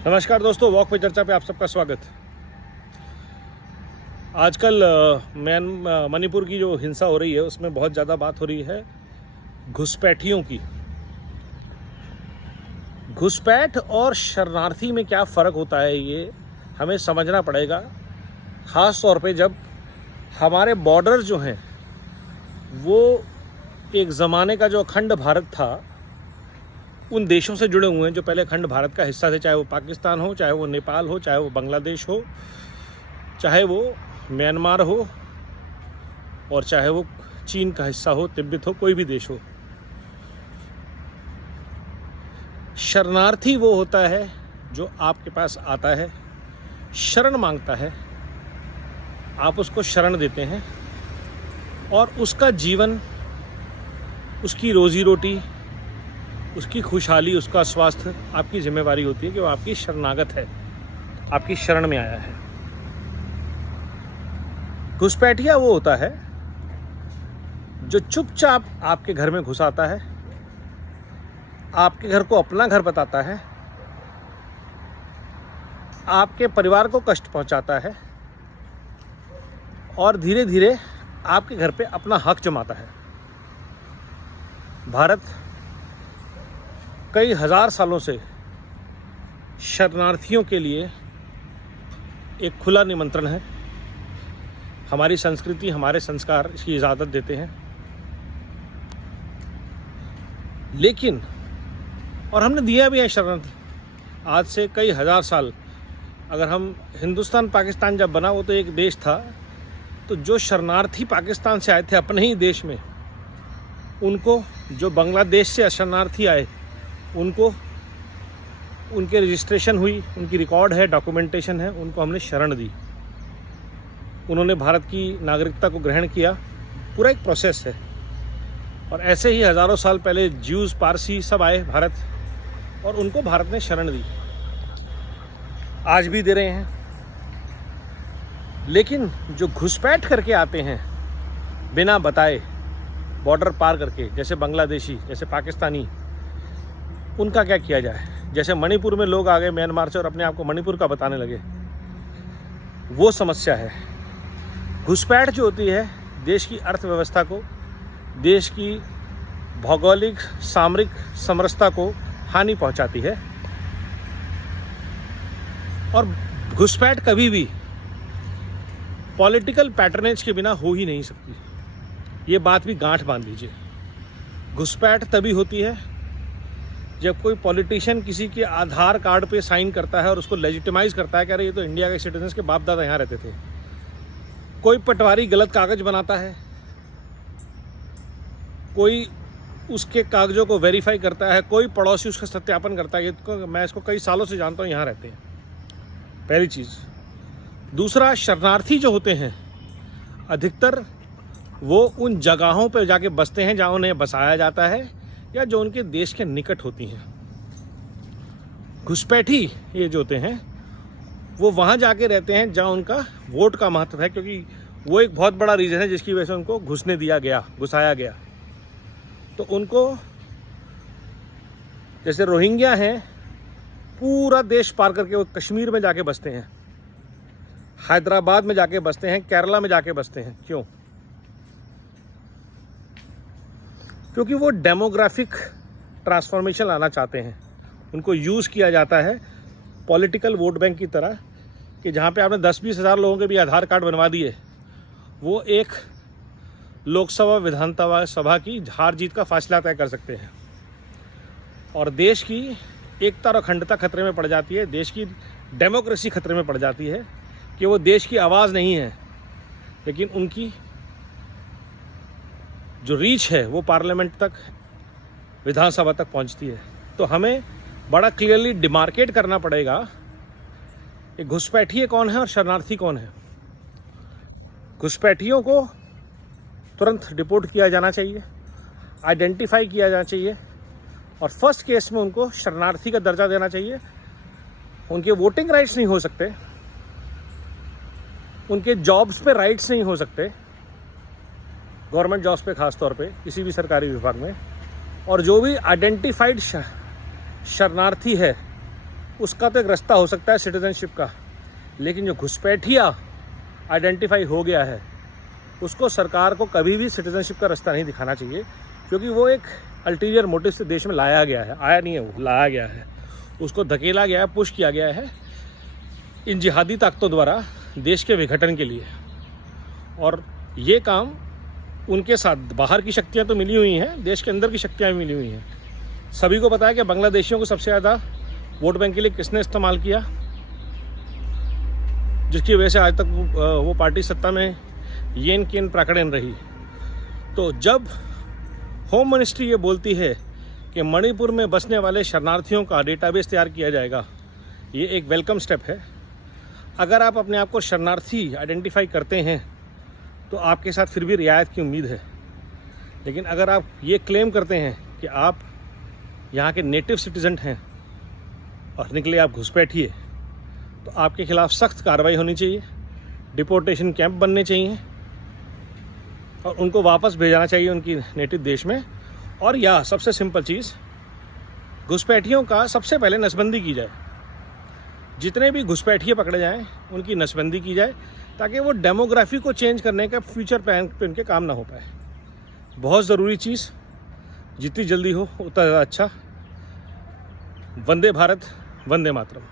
नमस्कार दोस्तों, वॉक पे चर्चा पे आप सबका स्वागत। आजकल मणिपुर की जो हिंसा हो रही है उसमें बहुत ज़्यादा बात हो रही है घुसपैठियों की। घुसपैठ और शरणार्थी में क्या फ़र्क होता है ये हमें समझना पड़ेगा, ख़ास तौर पे जब हमारे बॉर्डर जो हैं वो एक ज़माने का जो अखंड भारत था उन देशों से जुड़े हुए हैं जो पहले अखंड भारत का हिस्सा थे, चाहे वो पाकिस्तान हो, चाहे वो नेपाल हो, चाहे वो बांग्लादेश हो, चाहे वो म्यांमार हो और चाहे वो चीन का हिस्सा हो, तिब्बत हो, कोई भी देश हो। शरणार्थी वो होता है जो आपके पास आता है, शरण मांगता है, आप उसको शरण देते हैं और उसका जीवन, उसकी रोज़ी रोटी, उसकी खुशहाली, उसका स्वास्थ्य आपकी जिम्मेवारी होती है कि वो आपकी शरणागत है, आपकी शरण में आया है। घुसपैठिया वो होता है जो चुपचाप आपके घर में घुस आता है, आपके घर को अपना घर बताता है, आपके परिवार को कष्ट पहुंचाता है और धीरे धीरे आपके घर पे अपना हक जमाता है। भारत कई हजार सालों से शरणार्थियों के लिए एक खुला निमंत्रण है। हमारी संस्कृति, हमारे संस्कार इसकी इजाज़त देते हैं, लेकिन और हमने दिया भी है शरणार्थी आज से कई हजार साल। अगर हम हिंदुस्तान पाकिस्तान जब बना वो तो एक देश था, तो जो शरणार्थी पाकिस्तान से आए थे अपने ही देश में, उनको, जो बांग्लादेश से शरणार्थी आए उनको, उनके रजिस्ट्रेशन हुई, उनकी रिकॉर्ड है, डॉक्यूमेंटेशन है, उनको हमने शरण दी, उन्होंने भारत की नागरिकता को ग्रहण किया। पूरा एक प्रोसेस है। और ऐसे ही हज़ारों साल पहले ज्यूज़, पारसी सब आए भारत और उनको भारत ने शरण दी, आज भी दे रहे हैं। लेकिन जो घुसपैठ करके आते हैं बिना बताए, बॉर्डर पार करके, जैसे बांग्लादेशी, जैसे पाकिस्तानी, उनका क्या किया जाए। जैसे मणिपुर में लोग आ गए म्यांमार से और अपने आप को मणिपुर का बताने लगे, वो समस्या है। घुसपैठ जो होती है देश की अर्थव्यवस्था को, देश की भौगोलिक सामरिक समरसता को हानि पहुंचाती है। और घुसपैठ कभी भी पॉलिटिकल पैटर्नेज के बिना हो ही नहीं सकती। ये बात भी गांठ बांध लीजिए। घुसपैठ तभी होती है जब कोई पॉलिटिशियन किसी के आधार कार्ड पे साइन करता है और उसको लेजिटिमाइज करता है कि अरे ये तो इंडिया के सिटीजन्स के बाप दादा यहाँ रहते थे। कोई पटवारी गलत कागज बनाता है, कोई उसके कागजों को वेरीफाई करता है, कोई पड़ोसी उसका सत्यापन करता है कि मैं इसको कई सालों से जानता हूँ, यहाँ रहते हैं। पहली चीज़। दूसरा, शरणार्थी जो होते हैं अधिकतर वो उन जगहों पर जाके बसते हैं जहाँ उन्हें बसाया जाता है या जो उनके देश के निकट होती हैं। घुसपैठी ये जो होते हैं वो वहाँ जाके रहते हैं जहाँ उनका वोट का महत्व है, क्योंकि वो एक बहुत बड़ा रीज़न है जिसकी वजह से उनको घुसने दिया गया, घुसाया गया। तो उनको, जैसे रोहिंग्या हैं, पूरा देश पार करके वो कश्मीर में जाके बसते हैं, हैदराबाद में जाके बसते हैं, केरला में जाके बसते हैं। क्यों? क्योंकि वो डेमोग्राफिक ट्रांसफॉर्मेशन लाना चाहते हैं। उनको यूज़ किया जाता है पॉलिटिकल वोट बैंक की तरह, कि जहाँ पे आपने 10-20 हज़ार लोगों के भी आधार कार्ड बनवा दिए, वो एक लोकसभा विधानसभा सभा की हार जीत का फैसला तय कर सकते हैं। और देश की एकता और अखंडता खतरे में पड़ जाती है, देश की डेमोक्रेसी खतरे में पड़ जाती है कि वो देश की आवाज़ नहीं है, लेकिन उनकी जो रीच है वो पार्लियामेंट तक, विधानसभा तक पहुंचती है। तो हमें बड़ा क्लियरली डिमार्केट करना पड़ेगा कि घुसपैठिए कौन है और शरणार्थी कौन है। घुसपैठियों को तुरंत डिपोर्ट किया जाना चाहिए, आइडेंटिफाई किया जाना चाहिए और फर्स्ट केस में उनको शरणार्थी का दर्जा देना चाहिए। उनके वोटिंग राइट्स नहीं हो सकते, उनके जॉब्स पे राइट्स नहीं हो सकते, गवर्नमेंट जॉब्स पे खास तौर पे, किसी भी सरकारी विभाग में। और जो भी आइडेंटिफाइड शरणार्थी है उसका तो एक रास्ता हो सकता है सिटीजनशिप का, लेकिन जो घुसपैठिया आइडेंटिफाई हो गया है उसको सरकार को कभी भी सिटीजनशिप का रास्ता नहीं दिखाना चाहिए, क्योंकि वो एक अल्टीरियर मोटिव से देश में लाया गया है, आया नहीं है, वो लाया गया है, उसको धकेला गया है, पुश किया गया है इन जिहादी ताकतों द्वारा देश के विघटन के लिए। और ये काम उनके साथ बाहर की शक्तियाँ तो मिली हुई हैं, देश के अंदर की शक्तियाँ भी मिली हुई हैं। सभी को पता है कि बांग्लादेशियों को सबसे ज़्यादा वोट बैंक के लिए किसने इस्तेमाल किया, जिसकी वजह से आज तक वो पार्टी सत्ता में येन केन प्राकड़न रही। तो जब होम मिनिस्ट्री ये बोलती है कि मणिपुर में बसने वाले शरणार्थियों का डेटाबेस तैयार किया जाएगा, ये एक वेलकम स्टेप है। अगर आप अपने आप को शरणार्थी आइडेंटिफाई करते हैं तो आपके साथ फिर भी रियायत की उम्मीद है, लेकिन अगर आप ये क्लेम करते हैं कि आप यहाँ के नेटिव सिटीजन हैं और निकले आप घुसपैठिए, तो आपके खिलाफ सख्त कार्रवाई होनी चाहिए, डिपोर्टेशन कैंप बनने चाहिए और उनको वापस भेजना चाहिए उनकी नेटिव देश में। और या सबसे सिंपल चीज़, घुसपैठियों का सबसे पहले नसबंदी की जाए, जितने भी घुसपैठिए पकड़े जाएं उनकी नसबंदी की जाए, ताकि वो डेमोग्राफी को चेंज करने का फ्यूचर प्लान पे उनके काम ना हो पाए। बहुत ज़रूरी चीज़, जितनी जल्दी हो उतना ज़्यादा अच्छा। वंदे भारत, वंदे मातरम।